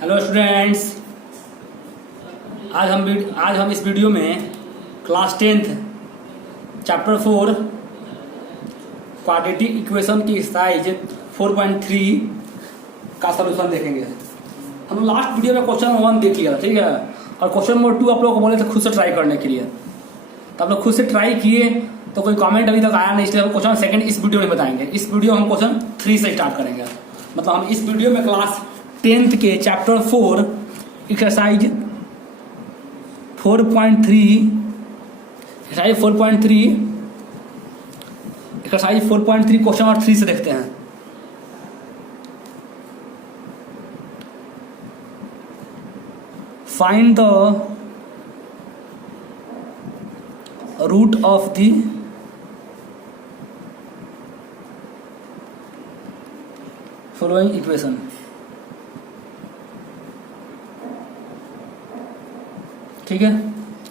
Hello students, आज हम इस वीडियो में class 10th chapter 4 quadratic equation की एक्सरसाइज 4.3 का सलूशन देखेंगे। हम लास्ट वीडियो में क्वेश्चन 1 देख लिया, ठीक है, और क्वेश्चन नंबर 2 आप लोगों को बोले थे खुद से ट्राई करने के लिए, तो आप लोग खुद से ट्राई किए तो कोई कमेंट अभी तक आया नहीं, इसलिए हम क्वेश्चन सेकंड इस वीडियो में बताएंगे। इस वीडियो हम क्वेश्चन 3 से स्टार्ट करेंगे। मतलब हम इस वीडियो में क्लास 10th के चैप्टर 4 एक्सरसाइज 4.3 क्वेश्चन नंबर 3 से देखते हैं। Find the root of the following equation. ठीक है,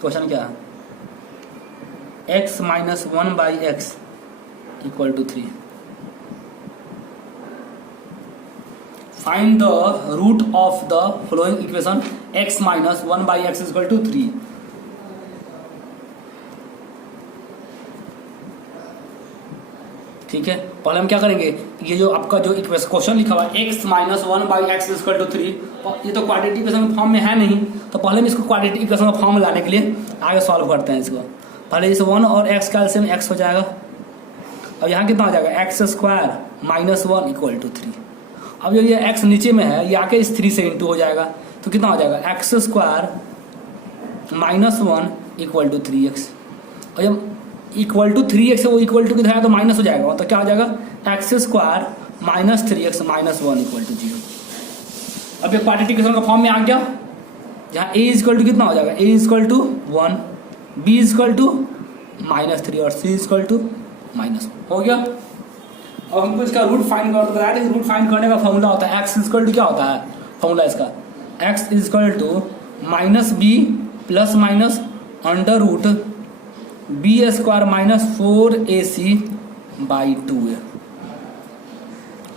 क्वेश्चन क्या है? x minus 1/x equal to 3। Find the root of the following equation x minus 1/x equal to 3। ठीक है, पहले हम क्या करेंगे, ये जो आपका जो क्वेश्चन लिखा हुआ है x minus 1/x equal to 3, ये तो क्वाड्रेटिक इक्वेशन के फॉर्म में है नहीं, तो पहले हम इसको क्वाड्रेटिक इक्वेशन का फॉर्म लाने के लिए आगे सॉल्व करते हैं इसको। पहले इस 1 और x का एलसीएम x हो जाएगा। अब यहाँ कितना हो जाएगा? x² minus 1 equal to 3। अब ये x नीचे में है, ये आके इस 3 से इंटू हो जाएगा, तो कितना हो जाएगा? x² minus 1 equal to 3x। और जब इक्वल टू 3x है, वो इक्वल टू कितना है तो माइनस हो जाएगा, तो क्या हो जाएगा? x² minus 3x minus 1 equal to 0। अब ये क्वाड्रेटिक इक्वेशन का फॉर्म में आ गया, जहाँ a इक्वल टू कितना हो जाएगा? a equal to 1, b equal to -3 और c इक्वल टू -1 हो गया। अब हमको इसका रूट फाइंड करना बताया था। रूट फाइंड करने का फॉर्मूला होता है x इक्वल टू क्या होता है फॉर्मूला इसका? x equal to -b plus minus under root b² minus 4ac by 2 है।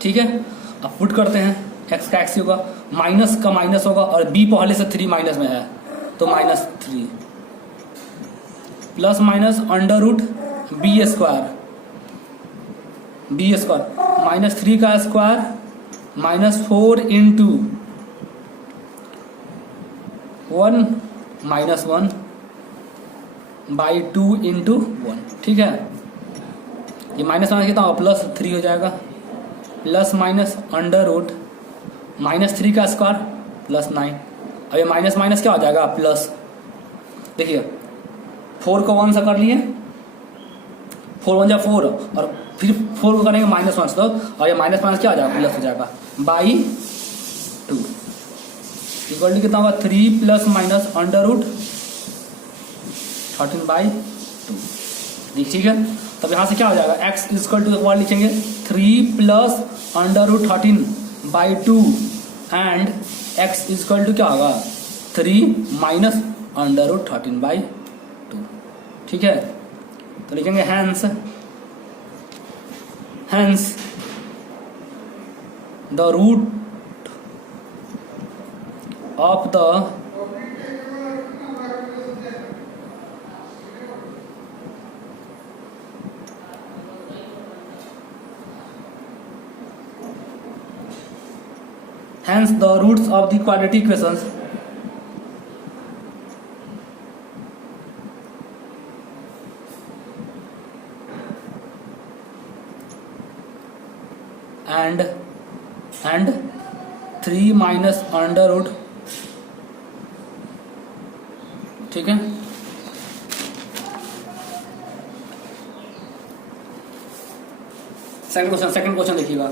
ठीक है, अब पुट करते हैं, x का x होगा, माइनस का माइनस होगा, और b पहले से 3 माइनस में है तो -3 plus minus under root b² minus 3 का square minus 4 into 1 minus 1 by 2 into 1। ठीक है, ये माइनस माइनस कितना होगा? +3 हो जाएगा, प्लस माइनस अंडर रूट -3 का स्क्वायर प्लस 9। अब ये माइनस माइनस क्या हो जाएगा? प्लस। देखिए 4 को 1 से कर लिए, 4 1 जा 4, और फिर 4 को करेंगे -1 से, और ये माइनस माइनस क्या हो जाएगा? प्लस हो जाएगा बाई 2 इक्वल टू कितना होगा? 3 प्लस माइनस अंडर रूट 13/2। ठीक है, तब यहाँ से क्या हो जाएगा? x इक्वल टू वर्ड लिखेंगे 3 plus under root 13/2 and x equal to क्या होगा? 3 माइनस अंडर रूट 13/2। ठीक है, तो लिखेंगे hence the root of the hence the roots of the quadratic equations and 3 minus under root। ठीक है, सेकंड क्वेश्चन देखिएगा।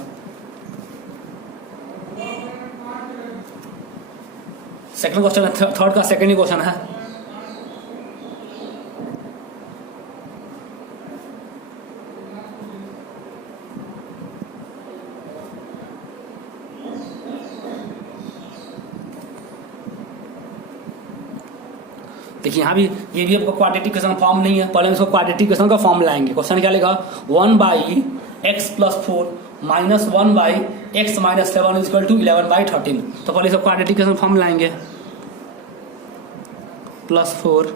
सेकंड क्वेश्चन, थर्ड का सेकंड ही क्वेश्चन है। देखिए यहाँ भी ये भी आपको क्वाड्रेटिक इक्वेशन फॉर्म नहीं है, पहले हम इसको क्वाड्रेटिक इक्वेशन का फॉर्म लाएंगे। क्वेश्चन क्या लिखा, 1/x + 4 -1/x x minus 7 is equal to 11/13। तो पहले सब क्वाड्रेटिक इक्वेशन फॉर्म लाएंगे, +4,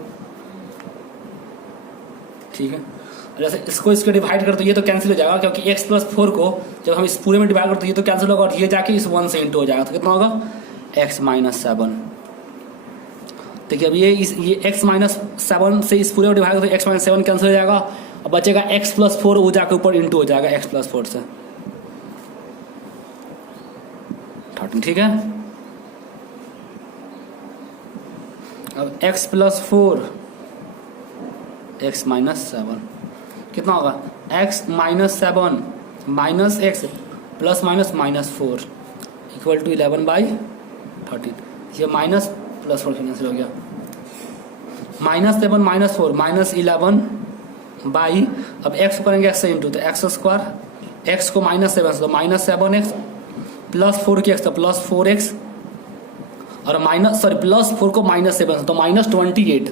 ठीक है। जैसे इसको इसको डिवाइड करते ये तो कैंसिल हो जाएगा, क्योंकि x + 4 को जब हम इस पूरे में डिवाइड करते ये तो कैंसिल होगा, और ये जाके इस 1 से इंटू हो जाएगा, तो कितना होगा x माइनस 7। देखिए अब ये x माइनस 7 से इस पूरे में डिवाइड करते x माइनस 7 कैंसिल हो जाएगा, अब बचेगा x + 4, वो जाके ऊपर इंटू हो जाएगा x + 4 से 13, ठीक है। अब x + 4 x माइनस 7 कितना होगा x minus 7 minus x plus minus -4 equal to 11/13। ये माइनस प्लस 4 कैंसिल हो गया, -7 -4 -11 बाई, अब x करेंगे x से इंटू, तो x², x को -7 से तो -7x प्लस 4 की x तो +4x, और +4 को -7 से तो -28।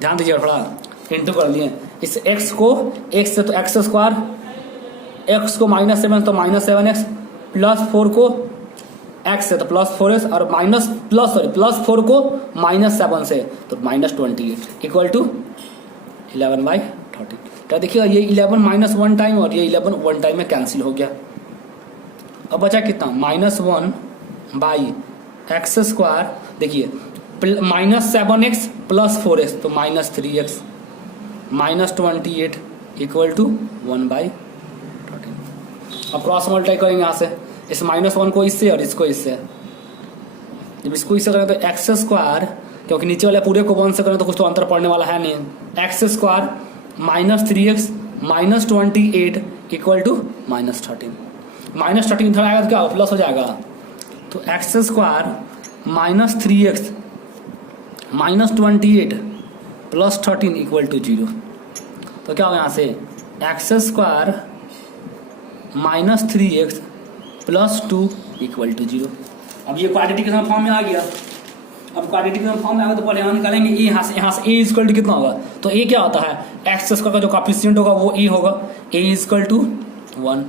ध्यान दीजिए थोड़ा, इंटू कर लिए इस x को x से तो x², x को -7 तो -7x, +4 को x से तो +4x, और +4 को -7 से तो -28 इक्वल टू 11/13। तो देखिए ये 11 -1 टाइम और ये 11 1 टाइम में कैंसिल हो गया। अब बचा कितना -1/x², देखिए -7x + 4x तो -3x, -28 इक्वल टू 1/13। अब क्रॉस मल्टीप्लाई करेंगे यहाँ से, इस -1 को इससे और इसको इससे, जब इसको इससे करें तो x², क्योंकि नीचे वाले पूरे को 1 से करें तो कुछ तो अंतर पड़ने वाला है नहीं, x² -3x -28 इक्वल टू -13। -13 इधर आएगा तो क्या प्लस हो जाएगा, तो x² -3x -28 + 13 इक्वल टू 0। तो क्या होगा यहाँ से x² -3x + 2 इक्वल टू 0। अब ये क्वाड्रेटिक फॉर्म में आ गया। अब क्वाड्रेटिक फॉर्म में आ गया तो पहले हम निकालेंगे a, यहाँ से a इक्वल टू कितना होगा, तो a क्या होता है x² का जो कोएफिशिएंट होगा वो a होगा, a equal to 1,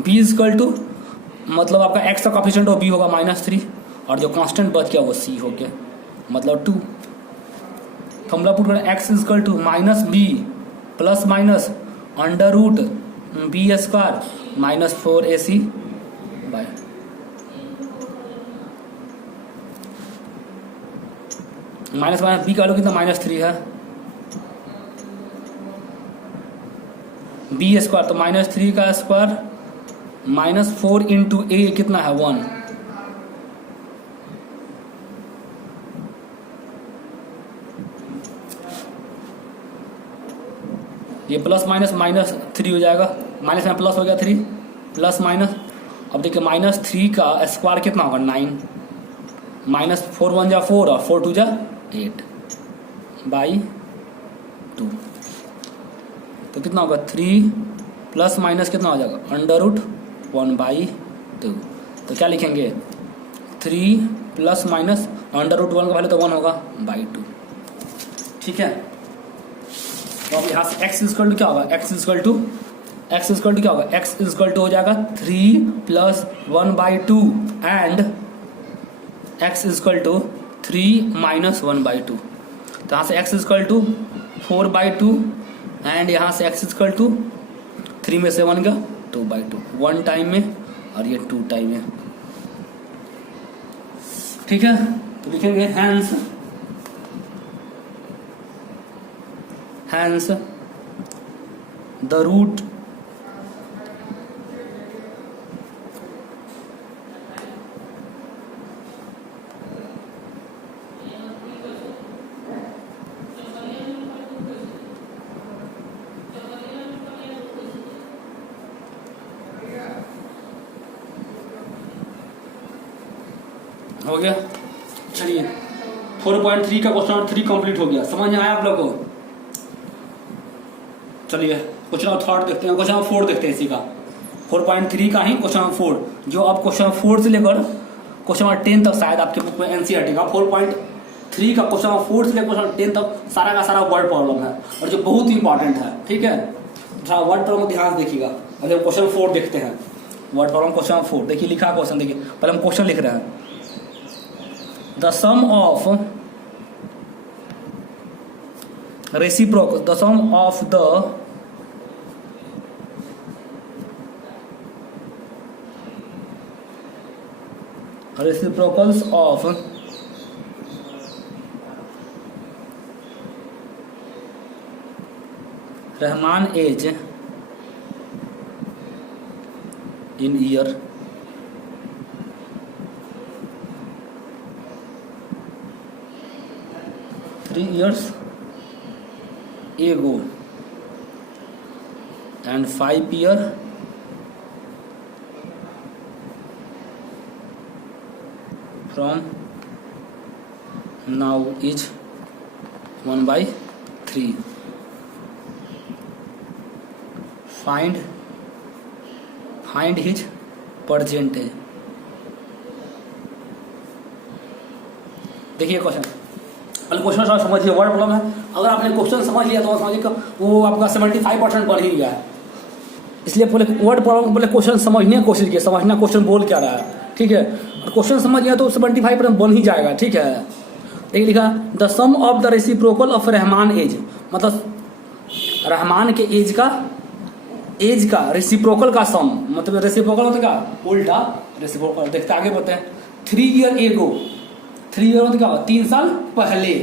b equal to मतलब आपका x का कोएफिशिएंट हो b होगा -3, और जो कांस्टेंट बच गया वो c हो गया, मतलब 2। फॉर्मूला पुट करें x equal to -b plus minus √b² -4ac by minus B का वैल्यू कितना -3 है, b² तो -3 का स्क्वायर -4 इंटू a कितना है 1, ये प्लस माइनस -3 हो जाएगा, माइनस में प्लस हो गया 3 प्लस माइनस। अब देखिए -3 का स्क्वायर कितना होगा 9, -4 1 जा 4 और 4 2 जा 8 बाई 2, तो कितना होगा 3 प्लस माइनस कितना हो जाएगा √1/2। तो क्या लिखेंगे 3 प्लस माइनस √1 का वैल्यू तो 1 होगा /2, ठीक है। तो अब यहाँ से x इक्वल टू क्या होगा, x इक्वल टू क्या होगा, x इक्वल टू हो जाएगा 3 plus 1/2 and x equal to 3 minus 1/2। तो यहाँ से x इक्वल टू 4/2 एंड यहाँ से x इक्वल टू 3 में से 1 का 2/2, 1 टाइम में और ये 2 टाइम में, ठीक है। तो लिखेंगे hence the root हो गया। चलिए 4.3 का क्वेश्चन 3 कंप्लीट हो गया, समझ में आया आप लोगों को। चलिए क्वेश्चन 3 देखते हैं, क्वेश्चन 4 देखते हैं इसी का, 4.3 का ही क्वेश्चन 4, जो आप क्वेश्चन 4 से लेकर क्वेश्चन 10 तक शायद आपके बुक में एनसीईआरटी का 4.3 का क्वेश्चन 4 से लेकर क्वेश्चन 10 तक सारा का सारा वर्ड प्रॉब्लम है, और जो बहुत ही इंपॉर्टेंट है, ठीक है। वर्ड प्रॉब्लम ध्यान देखिएगा। अगर क्वेश्चन 4 देखते हैं, वर्ड प्रॉब्लम क्वेश्चन 4 देखिए लिखा क्वेश्चन, देखिए पहले हम क्वेश्चन लिख रहे हैं। The sum of reciprocal, the sum of the reciprocals of Rahman age in year three years ago and 5 year from now is 1/3। Find his present age. देखिए क्वेश्चन, पहले क्वेश्चन थोड़ा समझिए, वर्ड प्रॉब्लम है। अगर आपने क्वेश्चन समझ लिया तो समझिए वो आपका 75% बन ही गया है। इसलिए पहले वर्ड प्रॉब्लम, पहले क्वेश्चन समझने की कोशिश कीजिए, समझना क्वेश्चन बोल क्या रहा है, ठीक है। और क्वेश्चन समझ गया तो 75% बन ही जाएगा, ठीक है। देखिए लिखा the sum of the reciprocal of Rahman age, मतलब रहमान के एज का रेसिप्रोकल का सम, मतलब रेसिप्रोकल होता है क्या, उल्टा रेसिप्रोकल। देखते आगे बढ़ते हैं। 3 ईयर एगो, 3 ईयर मतलब क्या होगा, 3 साल पहले,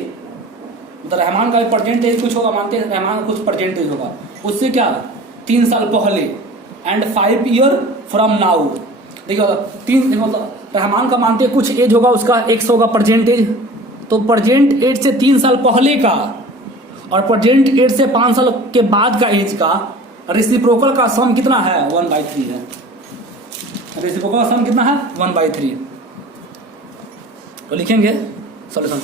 मतलब रहमान का परसेंटेज कुछ होगा, मानते हैं रहमान का कुछ परसेंटेज होगा, उससे क्या 3 साल पहले। एंड 5 ईयर फ्रॉम नाउ, देखिए 3 मतलब रहमान का मानते हैं कुछ एज होगा, उसका x होगा परसेंटेज, तो परसेंट एज से 3 साल पहले का और परसेंट एज से 5 साल के बाद का एज का रेसिप्रोकल का सम कितना है, 1/3 है। रेसिप्रोकल का सम कितना है, 1/3। तो लिखेंगे solution.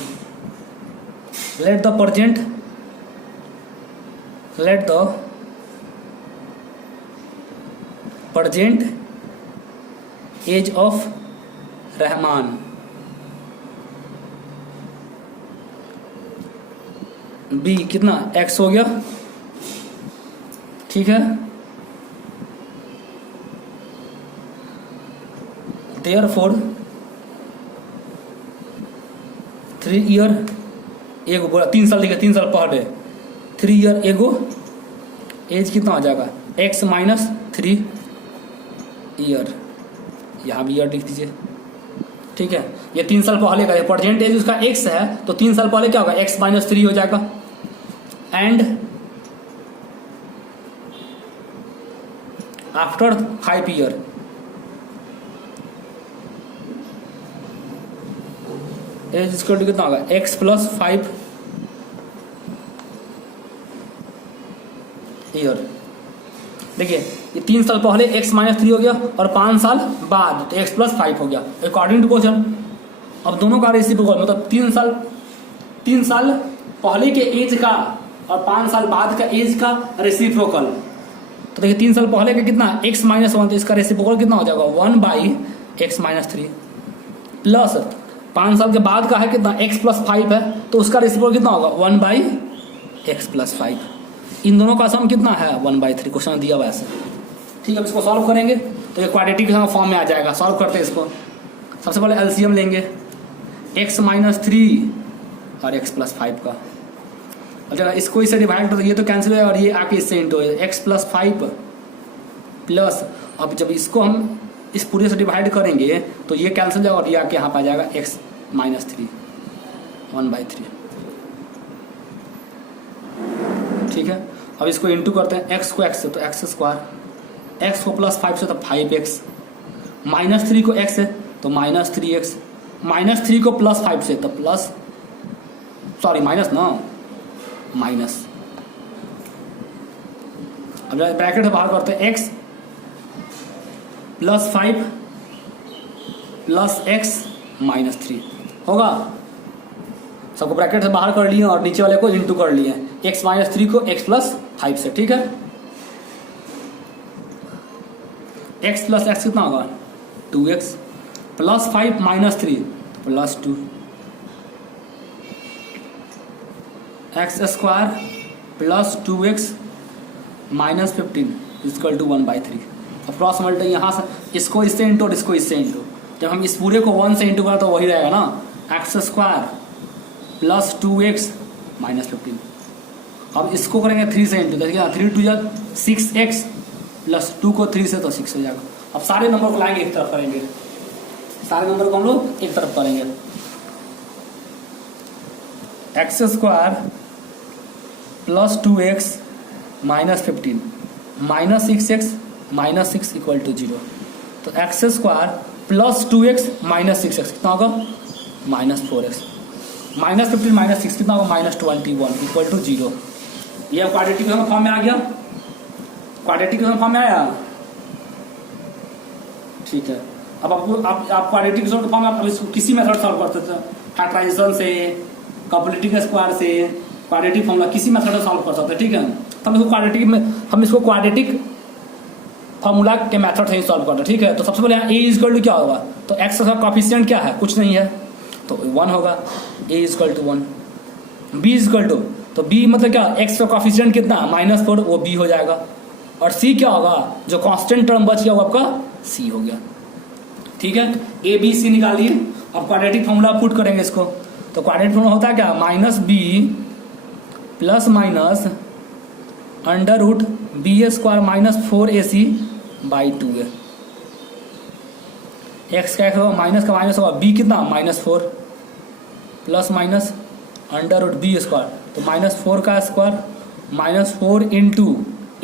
Let the present age of Rahman be कितना, x हो गया, ठीक है। देयरफॉर 3 ईयर एगो, बोला 3 साल, देखिए 3 साल पहले, 3 ईयर एगो एज कितना हो जाएगा, x - 3 ईयर, यहाँ भी ईयर लिख दीजिए, ठीक है। ये 3 साल पहले का, परसेंट एज उसका x है, तो 3 साल पहले क्या होगा, x - 3 हो जाएगा। एंड आफ्टर 5 ईयर एज इसका कितना होगा, x + 5 ईयर। देखिए ये 3 साल पहले x - 3 हो गया और 5 साल बाद तो x + 5 हो गया अकॉर्डिंग टू क्वेश्चन। अब दोनों का रेसिप्रोकल, मतलब 3 साल पहले के एज का और 5 साल बाद का एज का रेसिप्रोकल। तो देखिए 3 साल पहले का कितना, x - 1, तो इसका रेसिप्रोकल कितना हो जाएगा, 1/x - 3 प्लस 5 साल के बाद का है कितना, x + 5 है, तो उसका रेसिप्रोकल कितना होगा, 1/x + 5। इन दोनों का सम कितना है, 1/3। क्वेश्चन दिया हुआ ऐसे, ठीक है। अब इसको सॉल्व करेंगे तो ये क्वाड्रेटिक फॉर्म में आ जाएगा। सॉल्व करते हैं इसको। सबसे पहले एलसीएम लेंगे, x - 3 और x + 5 का। अच्छा इसको इससे डिवाइड तो ये तो कैंसिल है और ये आके इससे इंटू है, x + 5 प्लस, अब जब इसको हम इस पूरे से डिवाइड करेंगे तो ये कैंसिल जाएगा और ये आके यहाँ पर आ जाएगा x - 3 1/3, ठीक है। अब इसको इंटू करते हैं, x को x से तो x स्क्वायर, x को +5 से तो 5x, -3 को x है तो -3x, -3 को +5 से तो प्लस, सॉरी माइनस ना, माइनस। अब ब्रैकेट से बाहर करते हैं, x + 5 + x - 3 होगा। सबको ब्रैकेट से बाहर कर लिए और नीचे वाले को इंटू कर लिए, x - 3 को x + 5 से, ठीक है। x + x कितना होगा, 2x + 5 - 3 +2, x² + 2x - 15 = 1/3। अप्रॉक्सीमेटली यहाँ से इसको इससे इंटू और इसको इससे इंटू। जब हम इस पूरे को 1 से इंटू करें तो वही रहेगा ना, x square plus 2x minus 15। अब इसको करेंगे 3 से इंटू, देखिए 3 2 जा 6x प्लस 2 को 3 से तो 6 हो जाएगा। अब सारे नंबर को लाएंगे एक तरफ करेंगे, सारे नंबर को हम लोग एक तरफ करेंगे। X square plus 2x minus 15 minus 6x minus 6 equal to 0। तो x square plus 2x minus 6x कितना होगा, माइनस 4x। माइनस 15 माइनस 6 कितना होगा, माइनस 21 इक्वल टू 0। यह क्वाड्रेटिक फॉर्म में आ गया, क्वाड्रेटिक फॉर्म में आया, ठीक है। अब आपको आप क्वाड्रेटिक फॉर्म में आप इसको किसी मेथड सॉल्व कर सकते हैं, फैक्टराइजेशन से, कॉम्प्लीटिक स्क्वायर से, क्वाड्रेटिक फॉर्मूला किसी मेथड से सॉल्व कर सकते हैं, ठीक है। तो हम इसको क्वाड्रेटिक फॉर्मूला के मेथड से ही सॉल्व करते हैं, ठीक है। तो सबसे पहले a इक्वल टू क्या होगा, तो x का कॉफिशिएंट क्या है, कुछ नहीं है तो 1 होगा, a equal to 1। b equal to, तो b मतलब क्या, x का कॉफिशिएंट कितना -4, वो b हो जाएगा। और c क्या होगा, जो कांस्टेंट टर्म बच गया वो आपका c हो गया, ठीक है। a b c निकालिए। अब क्वाड्रेटिक फॉर्मूला पुट करेंगे इसको, तो क्वाड्रेटिक फॉर्मूला होता है क्या, -b plus minus under root B square minus 4ac by 2a। X का होगा, माइनस का माइनस होगा, b कितना -4 plus minus under root B square, तो -4 का स्क्वायर -4 इंटू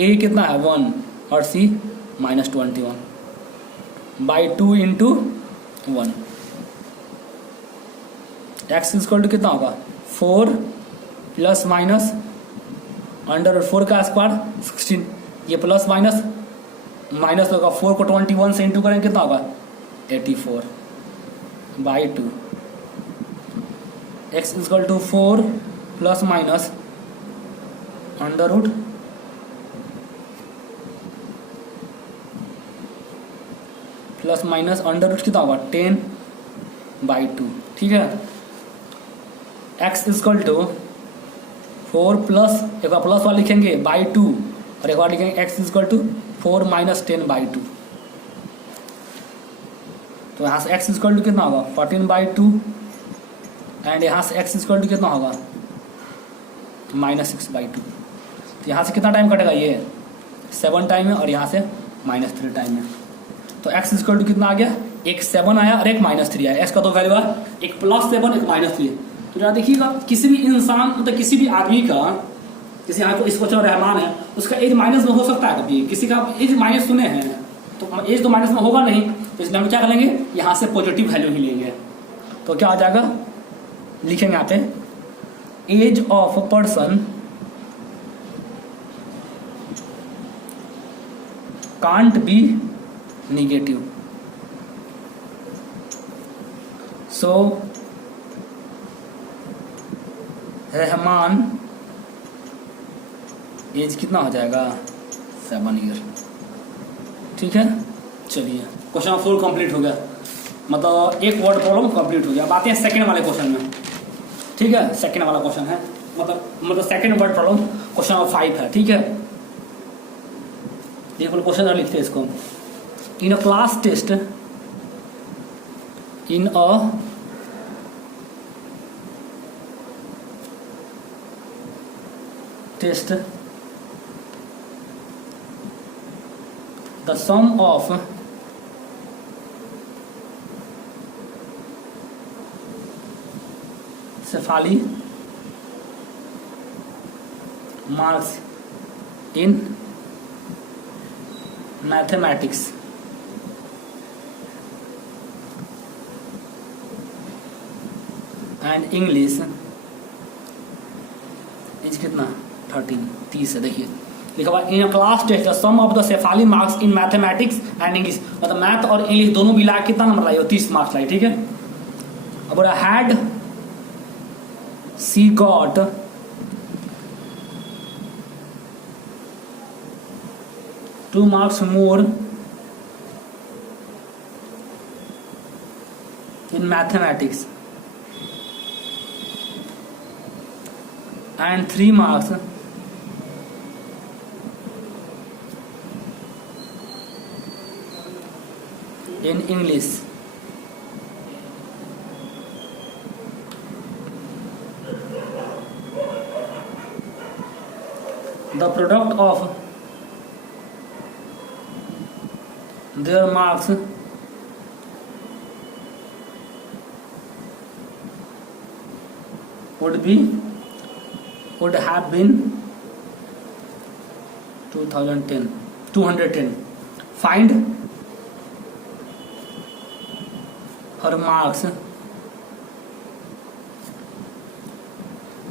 a कितना है 1 और c -21 by 2 into 1। X equal to कितना होगा 4 प्लस माइनस अंडर रूट 4 का स्क्वायर 16, ये प्लस माइनस माइनस होगा, 4 को 21 से इंटू करेंगे कितना होगा 84 by 2। X equal to 4 plus minus under root plus minus under root कितना होगा 10 बाई 2, ठीक है। एक्स इक्वल टू 4 प्लस, एक बार प्लस वाला लिखेंगे बाई 2 और एक बार लिखेंगे X equal to 4 minus 10 by 2। तो यहाँ से एक्स इक्वल टू कितना होगा 14 बाई 2 एंड यहाँ से एक्स इक्वल टू कितना होगा -6 बाई 2। तो यहाँ से कितना टाइम कटेगा, ये 7 टाइम है और यहाँ से -3 टाइम है। तो एक्स इक्वल टू कितना आ गया, एक 7 आया और एक -3 आया। एक्स का तो वैल्यू है एक +7 एक -3। तो जरा देखिएगा, किसी भी इंसान मतलब किसी भी आदमी का, जैसे यहाँ को इस क्वेश्चन रहमान है, उसका एज माइनस में हो सकता है कभी, किसी का एज माइनस सुने हैं तो एज तो माइनस में होगा नहीं, तो इसलिए हम क्या करेंगे, यहाँ से पॉजिटिव वैल्यू ही लेंगे। तो क्या आ जाएगा, लिखेंगे यहाँ पे age of person can't be negative, so Rahman age कितना हो जाएगा 7 ईयर, ठीक है। चलिए क्वेश्चन फुल कंप्लीट हो गया, मतलब एक वर्ड प्रॉब्लम कंप्लीट हो गया। अब आते हैं सेकंड वाले क्वेश्चन में, ठीक है। सेकंड वाला क्वेश्चन है मतलब second word problem question number 5 है, ठीक है। देखो क्वेश्चन लिखते हैं इसको, in a class test, in a test the sum of Cephali marks in mathematics and English is कितना 30 है। देखिए लिखा हुआ in class test sum of the Shefali marks in mathematics and English, मतलब मैथ और इंग्लिश दोनों मिला कितना नंबर लाई हो 30 मार्क्स लाई, ठीक है। अब had she got two marks more in mathematics and 3 marks in English. The product of their marks would have been 210. Find her marks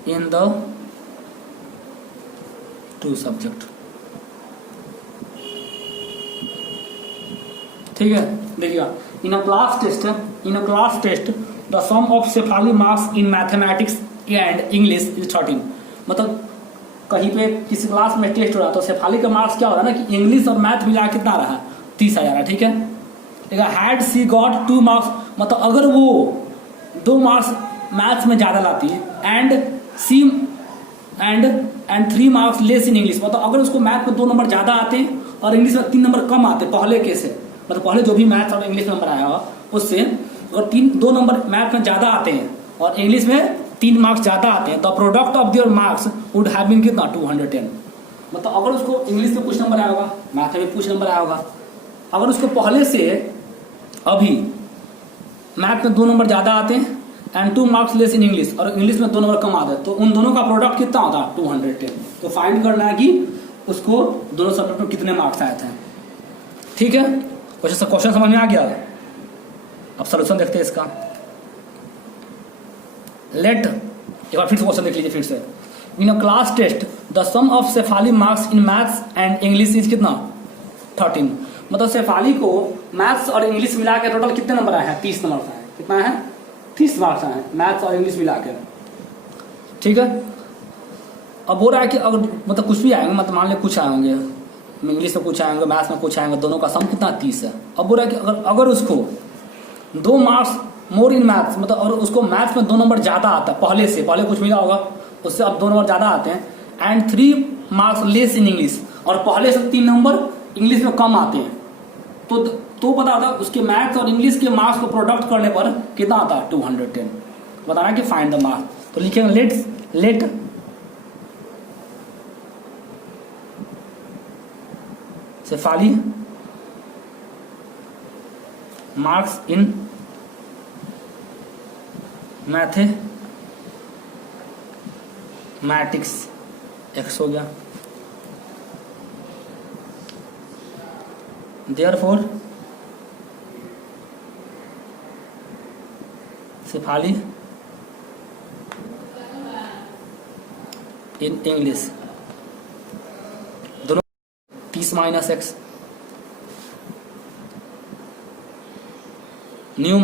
in the two subject. ठीक है, देखिएगा, in a class test the sum of Shefali marks in mathematics and English is 13। मतलब कहीं पे किसी class में test हो रहा है तो शेफाली का मार्क्स क्या हो रहा है ना कि इंग्लिश और मैथ मिला कितना रहा, 30 आ जा रहा है। ठीक है, हैड सी गॉट 2 मार्क्स, मतलब अगर वो 2 मार्क्स मैथ्स में ज्यादा लाती है and 3 marks less in English, मतलब अगर उसको मैथ में 2 नंबर ज्यादा आते हैं और इंग्लिश में 3 नंबर कम आते पहले के से, मतलब पहले जो भी मैथ्स और इंग्लिश में नंबर आया हो उससे अगर 2 नंबर मैथ में ज्यादा आते हैं और इंग्लिश में 3 मार्क्स ज्यादा आते हैं, तो product of their marks would have been कितना 210। मतलब अगर उसको इंग्लिश में कुछ नंबर आया होगा, मैथ में कुछ नंबर आया होगा, अगर उसको पहले से अभी मैथ में 2 नंबर ज्यादा आते हैं and 2 marks less in English और इंग्लिश में 2 नंबर कम आते हैं, तो उन दोनों का प्रोडक्ट कितना होता है 210। तो फाइंड करना है कि उसको दोनों सब्जेक्ट में कितने मार्क्स आए थे। ठीक है, क्वेश्चन समझ में आ गया। अब सॉल्यूशन देखते हैं इसका। लेट, एक बार फिर से क्वेश्चन देख लीजिए फिर से। In a class test the sum of Shefali marks in maths and English is कितना 13। मतलब शेफाली को मैथ्स और इंग्लिश मिला के टोटल कितने नंबर आए हैं 30 नंबर आए। कितना है 30 मार्क्स आए हैं मैथ्स और इंग्लिश मिला के। ठीक है, अब बोल रहा है कि अगर मतलब कुछ भी आएंगे, मतलब मान लीजिए कुछ आएंगे इंग्लिश में कुछ आएंगे मैथ्स में कुछ आएंगे, दोनों का सम कितना 30 है। अब बोल रहा है कि अगर उसको 2 मार्क्स मोर इन मैथ्स, मतलब और उसको मैथ्स में 2 नंबर ज्यादा आता है पहले कुछ मिला होगा उससे अब 2 नंबर ज्यादा आते हैं and 3 marks less in English, और पहले से 3 नंबर इंग्लिश में कम आते हैं, तो पता आता है उसके मैथ्स और इंग्लिश के मार्क्स को प्रोडक्ट करने पर कितना आता है 210। बताना कि फाइंड द मार्क्स। तो लिखेंगे let Shefali marks in mathematics x हो गया, देयरफॉर शेफाली इन इंग्लिश दोनों 30 माइनस x, new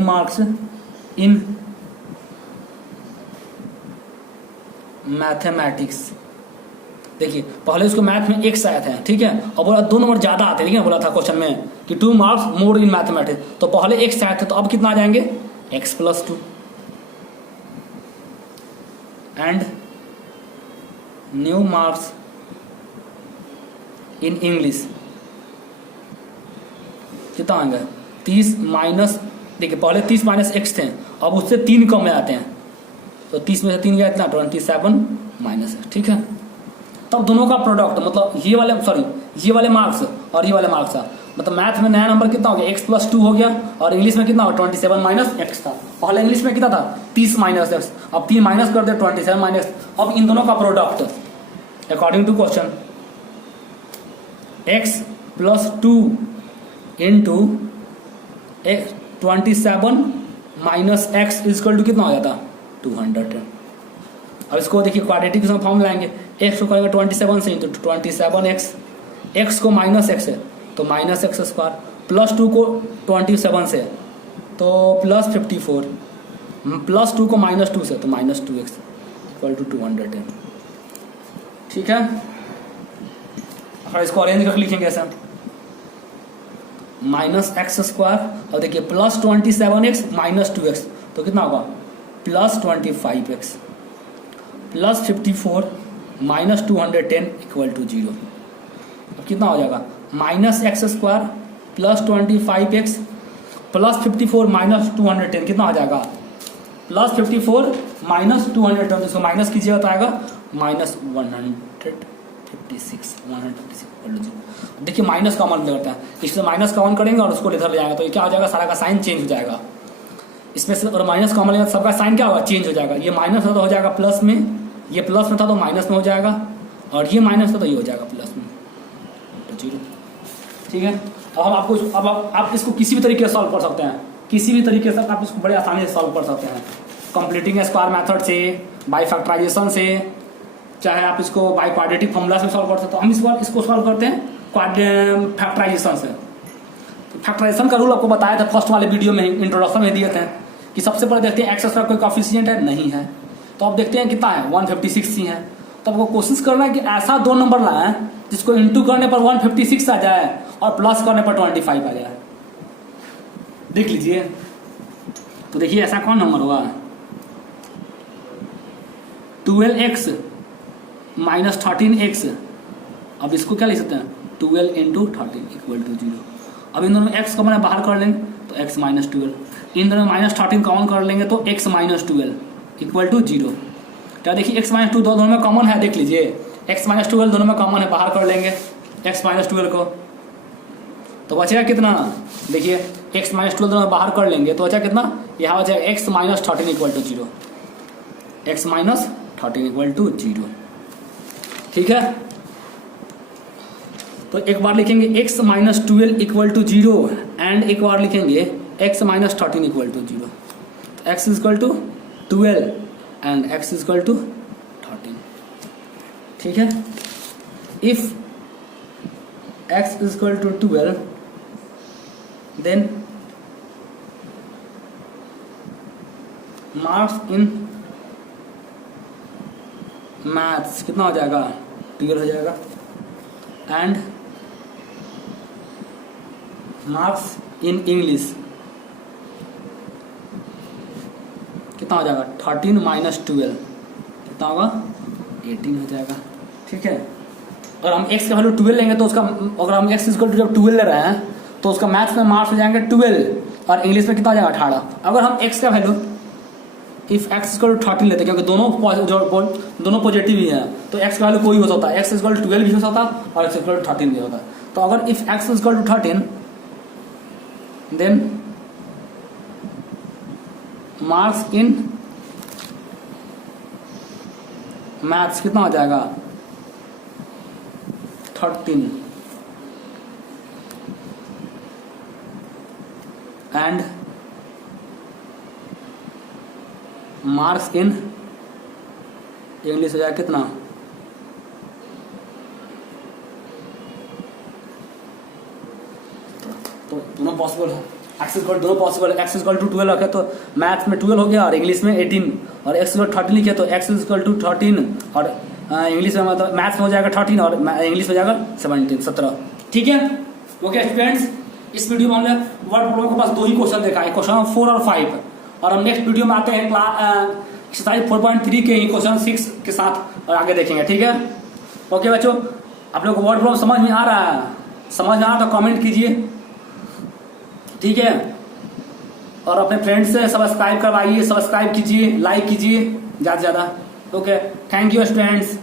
marks in mathematics. देखिए पहले उसको मैथ में x आया था, ठीक है, और बोला 2 नंबर ज्यादा आते हैं, बोला था क्वेश्चन में कि 2 मार्क्स मोर इन मैथमेटिक्स, तो पहले x आए थे, तो अब कितना आ जाएंगे x + 2 and new marks in English कितना आएंगे 30 माइनस, देखिए पहले 30 माइनस x थे, अब उससे 3 कम में आते हैं, तो 30 में से 3 गया इतना 27 माइनस है। ठीक है, तब दोनों का प्रोडक्ट मतलब ये वाले मार्क्स और ये वाले मार्क्स था, मतलब मैथ में नया नंबर कितना हो गया x + 2 हो गया, और इंग्लिश में कितना हो 27 माइनस x था। पहले इंग्लिश में कितना था 30 माइनस x, अब 3 माइनस कर दे 27 माइनस। अब इन दोनों का product according to question x + 2 into 27 minus x equal to कितना हो जाता 200। अब इसको देखिए क्वाड्रेटिक फॉर्म लाएंगे, x को करेंगे 27 से इंटू 27x, x को माइनस x है तो माइनस x स्क्वायर, प्लस 2 को 27 से तो प्लस 54, प्लस 2 को माइनस 2 से तो माइनस 2x इक्वल टू 210। ठीक है, और इसको अरेंज करके लिखेंगे ऐसा माइनस x स्क्वायर, और देखिए प्लस 27x माइनस 2x तो कितना होगा plus 25x plus 54 minus 210 equal to 0। अब कितना हो जाएगा minus X square plus 25x plus 54 minus 210 कितना हो जाएगा, प्लस 54 माइनस 210, इसको माइनस कीजिएगा तो आएगा माइनस 156 देखिए माइनस कॉमन करता है, इसमें माइनस कॉमन करेंगे और उसको इधर ले जाएगा तो ये क्या हो जाएगा, सारा का साइन चेंज हो जाएगा। इसमें से और माइनस कॉमन लेगा सबका साइन क्या होगा, चेंज हो जाएगा। ये माइनस था तो हो जाएगा प्लस में, ये प्लस में था तो माइनस में हो जाएगा, और ये माइनस था तो ये हो जाएगा प्लस में, तो जीरो। ठीक है, अब हम आपको अब आप इसको किसी भी तरीके से सॉल्व कर सकते हैं, किसी भी तरीके से आप इसको बड़े आसानी से सॉल्व कर सकते हैं, कंप्लीटिंग स्क्वायर मेथड से, बाय फैक्टराइजेशन से, चाहे आप इसको बाय क्वाड्रेटिक फॉर्मूला से सॉल्व कर सकते हो। हम इस बार इसको सॉल्व करते हैं फैक्टराइजेशन से। फैक्टराइजेशन का रूल आपको बताया था फर्स्ट वाले वीडियो में, इंट्रोडक्शन में दिए थे कि सबसे पहले देखते हैं एक्स स्क्वायर कोई कॉफिशिएंट है, नहीं है, तो आप देखते हैं कितना है 156 ही है। तो आपको कोशिश करना है कि ऐसा दो नंबर लाएं जिसको इंटू करने पर 156 आ जाए और प्लस करने पर 25 आ जाए। देख लीजिए, तो देखिए ऐसा कौन नंबर हुआ, 12x माइनस 13x। अब इसको क्या लिख सकते हैं, 12 इंटू 13 इक्वल टू 0। अब इन दोनों में x कॉमन बाहर कर लेंगे तो x माइनस 12, इन दोनों में माइनस 13 कॉमन कर लेंगे तो x माइनस 12 इक्वल टू 0। क्या देखिए x माइनस 2 दोनों में कॉमन है, देख लीजिए x माइनस 12 दोनों में कॉमन है, बाहर कर लेंगे x माइनस 12 को, तो बचेगा कितना, देखिए x माइनस 12 दोनों में बाहर कर लेंगे तो बचा कितना, यहाँ बचेगा x minus 13 equal to 0, x minus 13 equal to 0। ठीक है, तो एक बार लिखेंगे x minus 12 equal to 0 and एक बार लिखेंगे x minus 13 equal to 0। x equal to 12 and x equal to 13। ठीक है, if x equal to 12 then marks in maths कितना हो जाएगा, 12 हो जाएगा, एंड मार्क्स इन इंग्लिश कितना हो जाएगा, 13 माइनस 12 कितना होगा, 18 हो जाएगा। ठीक है, अगर हम x का वैल्यू 12 लेंगे तो उसका, अगर हम x इक्वल टू जब 12 ले रहे हैं तो उसका मैथ्स में मार्क्स हो जाएंगे 12 और इंग्लिश में कितना हो जाएगा 18। अगर हम x का value if x equal to 13 लेते हैं, क्योंकि दोनों पॉजिटिव ही है तो x का वैल्यू कोई हो सकता है, x इक्वल टू 12 भी हो सकता है और x इक्वल टू 13 भी होता है। तो अगर if x equal to 13 then marks in maths कितना हो जाएगा, 13 एंड मार्क्स इन इंग्लिश हो जाएगा कितना, तो दोनों पॉसिबल है, एक्स इक्वल दोनों पॉसिबल है। एक्स इक्वल टू 12 रखे तो मैथ में 12 हो गया और इंग्लिश में 18, और एक्स इक्वल 13 लिखे तो एक्स इक्वल टू 13 और इंग्लिश में मतलब मैथ्स में हो जाएगा 13 और इंग्लिश में हो जाएगा 17। ठीक है, ओके स्टूडेंट्स, इस वीडियो में हमने वर्ड प्रॉब्लम के पास 2 ही क्वेश्चन देखा है, क्वेश्चन 4 और 5, और हम नेक्स्ट वीडियो में आते हैं एक्सरसाइज 4.3 के ही क्वेश्चन 6 के साथ और आगे देखेंगे। ठीक है, ओके बच्चों, आप लोग को वर्ड प्रॉब्लम समझ में आ रहा है, समझ में आ रहा तो कमेंट कीजिए। ठीक है, और अपने फ्रेंड्स से सब्सक्राइब करवाइए, सब्सक्राइब कीजिए, लाइक कीजिए ज़्यादा से ज़्यादा। Okay, thank you students.